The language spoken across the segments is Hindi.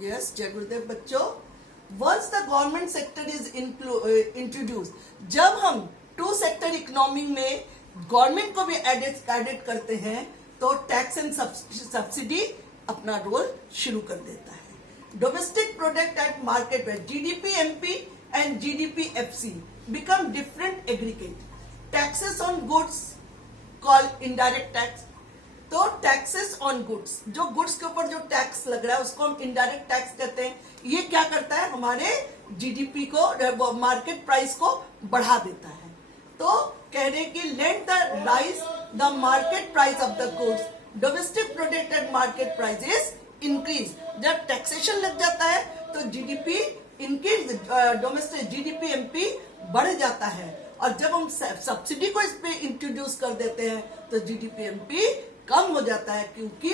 Yes, जय गुरुदेव बच्चों. Once the government sector is introduced, जब हम टू सेक्टर इकोनॉमी में गवर्नमेंट को भी एडेड करते हैं तो टैक्स एंड सब्सिडी अपना रोल शुरू कर देता है. डोमेस्टिक प्रोडक्ट एट मार्केट में GDP MP and GDP FC become different aggregate. Taxes on goods call indirect tax. तो टैक्सेस ऑन गुड्स, जो गुड्स के ऊपर जो टैक्स लग रहा है उसको हम इनडायरेक्ट टैक्स कहते हैं. ये क्या करता है, हमारे जीडीपी को, मार्केट प्राइस को बढ़ा देता है. तो कह रहे कि let the rise the market price of the goods, domestic product and market price is increase. जब टैक्सेशन लग जाता है तो GDP increase, domestic GDP MP बढ़ जाता है. और जब हम सब्सिडी को इस पे इंट्रोड्यूस कर देते हैं तो जीडीपी एमपी कम हो जाता है, क्योंकि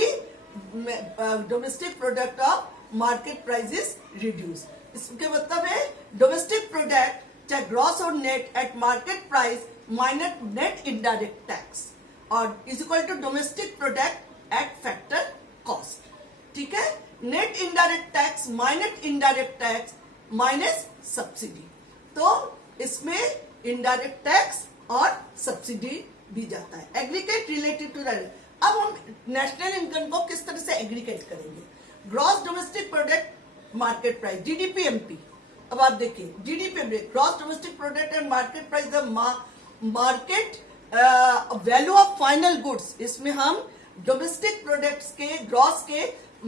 domestic product of market price is reduce. इसके मतलब है डोमेस्टिक प्रोडक्ट चाहे ग्रॉस और net at market price minus net indirect tax और is equal to domestic product at factor cost. ठीक है, net indirect tax minus indirect tax minus subsidy. तो इसमें इनडायरेक्ट टैक्स और सब्सिडी भी जाता है. Aggregate related to that. अब हम नेशनल इनकम को किस तरह से एग्रीगेट करेंगे. Gross domestic product market price GDP MP. अब आप देखिए GDP MP gross domestic product and market price the market value of final goods. इसमें हम डोमेस्टिक प्रोडक्ट्स के ग्रॉस के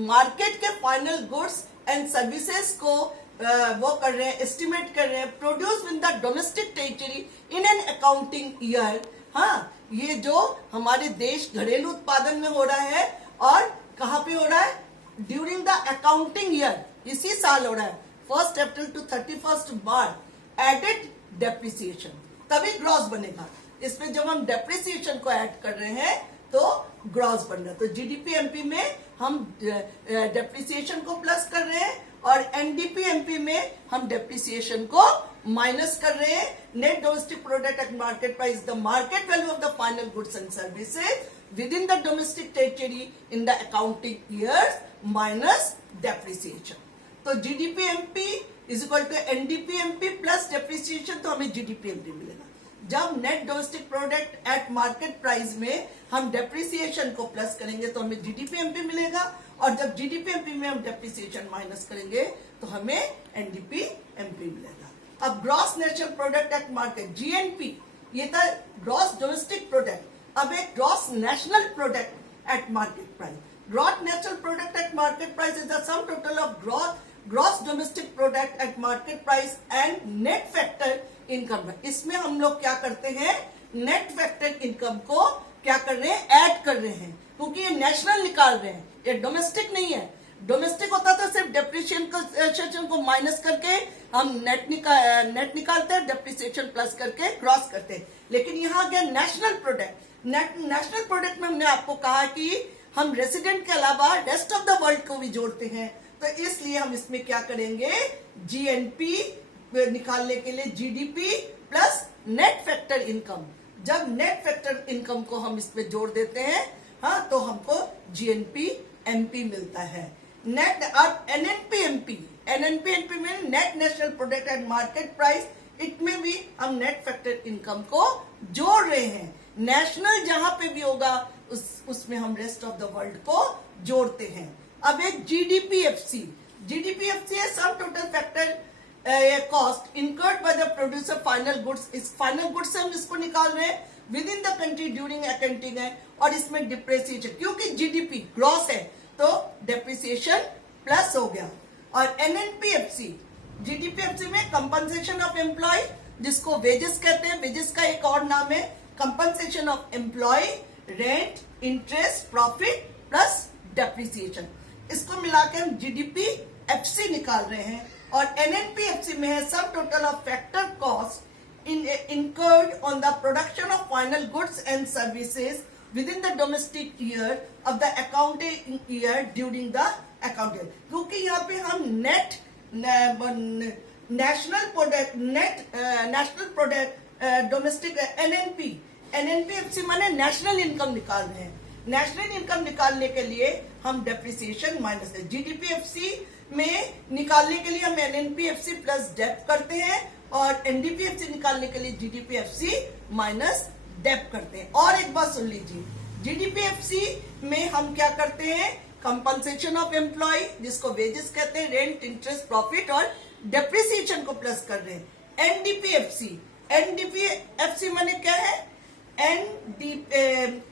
मार्केट के फाइनल गुड्स एंड सर्विसेज को वो कर रहे हैं, एस्टिमेट कर रहे हैं, produce in the domestic territory in an accounting year. हाँ, ये जो हमारे देश घरेलू उत्पादन में हो रहा है और कहाँ पे हो रहा है, ड्यूरिंग द अकाउंटिंग ईयर, इसी साल हो रहा है 1 अप्रैल टू 31 मार्च. एडेड डेप्रिसिएशन तभी ग्रॉस बनेगा. इसमें जब हम डेप्रिसिएशन को ऐड कर रहे हैं तो ग्रॉस बन रहा है. तो जीडीपी एमपी में हम डेप्रिसिएशन को प्लस कर रहे हैं और एनडीपी एमपी में हम डेप्रिसिएशन को माइनस कर रहे हैं. Net domestic product at market price the market value of the final goods and services within the domestic territory in the accounting years minus depreciation. तो GDP MP is equal to NDP MP plus depreciation, तो हमें जीडीपी एमपी मिलेगा. जब net domestic product at market price में हम डेप्रिसिएशन को प्लस करेंगे तो हमें जीडीपी एमपी मिलेगा, और जब जीडीपी एमपी में हम डेप्रिसिएशन माइनस करेंगे तो हमें एनडीपी एमपी मिलेगा. अब gross national product at market GNP, ये था ग्रॉस डोमेस्टिक प्रोडक्ट. अब एक gross national product at market price. Gross national product at market price is the sum total of gross domestic product at market price and net factor income. इसमें हम लोग क्या करते हैं, नेट फैक्टर इनकम को क्या कर रहे हैं, ऐड कर रहे हैं, क्योंकि ये नेशनल निकाल रहे हैं, ये डोमेस्टिक नहीं है. डोमेस्टिक होता तो सिर्फ डेप्रिसिएशन को माइनस करके हम नेट निकालते हैं, डेप्रिसिएशन प्लस करके क्रॉस करते हैं. लेकिन यहाँ गया नेशनल प्रोडक्ट. नेशनल प्रोडक्ट में हमने आपको कहा कि हम रेसिडेंट के अलावा रेस्ट ऑफ द वर्ल्ड को भी जोड़ते हैं, तो इसलिए हम इसमें क्या करेंगे, जीएनपी निकालने के लिए GDP plus net factor income. जब नेट फैक्टर इनकम को हम इसमें जोड़ देते हैं, हाँ, तो हमको जीएनपी एमपी मिलता है. नेट और एनएनपी एमपी में net national product and market price, इसमें भी हम नेट फैक्टर इनकम को जोड़ रहे हैं. नेशनल जहां पे भी होगा उसमें हम रेस्ट ऑफ द वर्ल्ड को जोड़ते हैं. अब एक जीडीपीएफसी है sum total factor cost incurred by the producer final goods. इस फाइनल गुड्स से हम इसको निकाल रहे हैं with in the country during accounting है, और इसमें डिप्रेसिएशन, क्योंकि जीडीपी ग्रॉस है तो डेप्रिसिएशन प्लस हो गया. और एनएनपीएफसी जीडीपीएफसी में कंपनसेशन ऑफ एम्प्लॉय, जिसको वेजेस कहते हैं, वेजेस का एक और नाम है compensation of employ, rent, interest, profit plus depreciation. इसको मिलाकर हम जीडीपी एफसी निकाल रहे हैं. और एनएनपीएफसी में है सब total of factor cost incurred on the production of final goods and services within the domestic year of the accounting year during the accounting. क्योंकि यहाँ पे हम नेट नेशनल प्रोडक्ट डोमेस्टिक एनएनपीएफसी माने नेशनल इनकम निकाल रहे हैं. नेशनल इनकम निकालने के लिए हम डेप्रिसिएशन माइनस है. जीडीपीएफसी में निकालने के लिए हम एनएनपीएफसी प्लस डेप करते हैं और एनडीपीएफसी निकालने के लिए जीडीपीएफसी माइनस डेप करते हैं। और एक बात सुन लीजिए, जीडीपीएफसी में हम क्या करते हैं, कंपनसेशन ऑफ एम्प्लॉय जिसको वेजेस कहते हैं, रेंट, इंटरेस्ट, प्रॉफिट और डेप्रिसिएशन को प्लस कर रहे हैं। एनडीपीएफसी माने क्या है,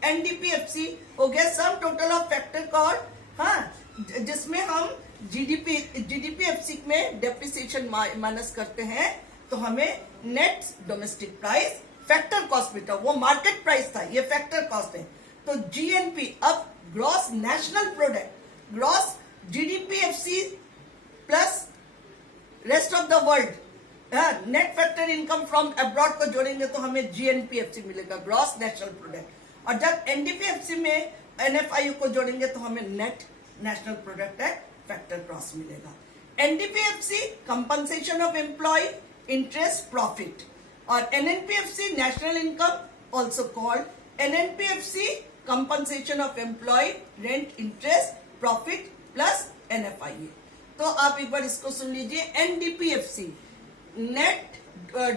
एनडीपीएफसी हो गया sum total of factor cost, हाँ, जिसमें हम जीडीपीएफसी में डेप्रिसिएशन माइनस करते हैं तो हमें net domestic price factor cost मिलता है। वो मार्केट प्राइस था, ये फैक्टर कॉस्ट है। तो जीएनपी, अब gross national product, gross GDPFC plus rest of the world, net factor income from abroad को जोड़ेंगे तो हमें जीएनपीएफसी मिलेगा, ग्रॉस नेशनल प्रोडक्ट। और जब एनडीपीएफसी में एनएफआईयू को जोड़ेंगे तो हमें नेट नेशनल प्रोडक्ट है फैक्टर क्रॉस मिलेगा। NDPFC compensation of employ, interest, profit, और NNPFC national income also called NNPFC compensation of employ, rent, interest, profit plus NFIA. तो आप एक बार इसको सुन लीजिए, NDPFC net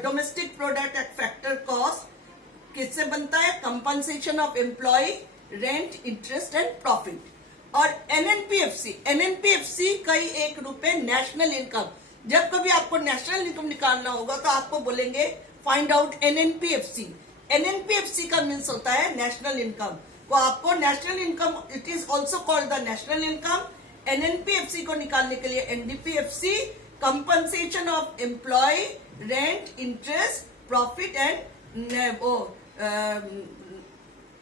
domestic product at factor cost किससे बनता है, compensation of employ, rent, interest and profit. और एनएनपीएफसी का ही एक रूप है नेशनल इनकम। जब कभी आपको नेशनल इनकम निकालना होगा तो आपको बोलेंगे फाइंड आउट एनएनपीएफसी। एनएनपीएफसी का मीन्स होता है नेशनल इनकम, तो आपको national income, it is also called the national income. NNPFC को निकालने के लिए NDPFC compensation of employ, rent, interest, profit and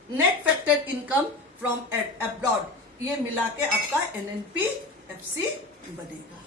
net factor income from abroad, ये मिला के आपका एनएनपीएफसी बनेगा।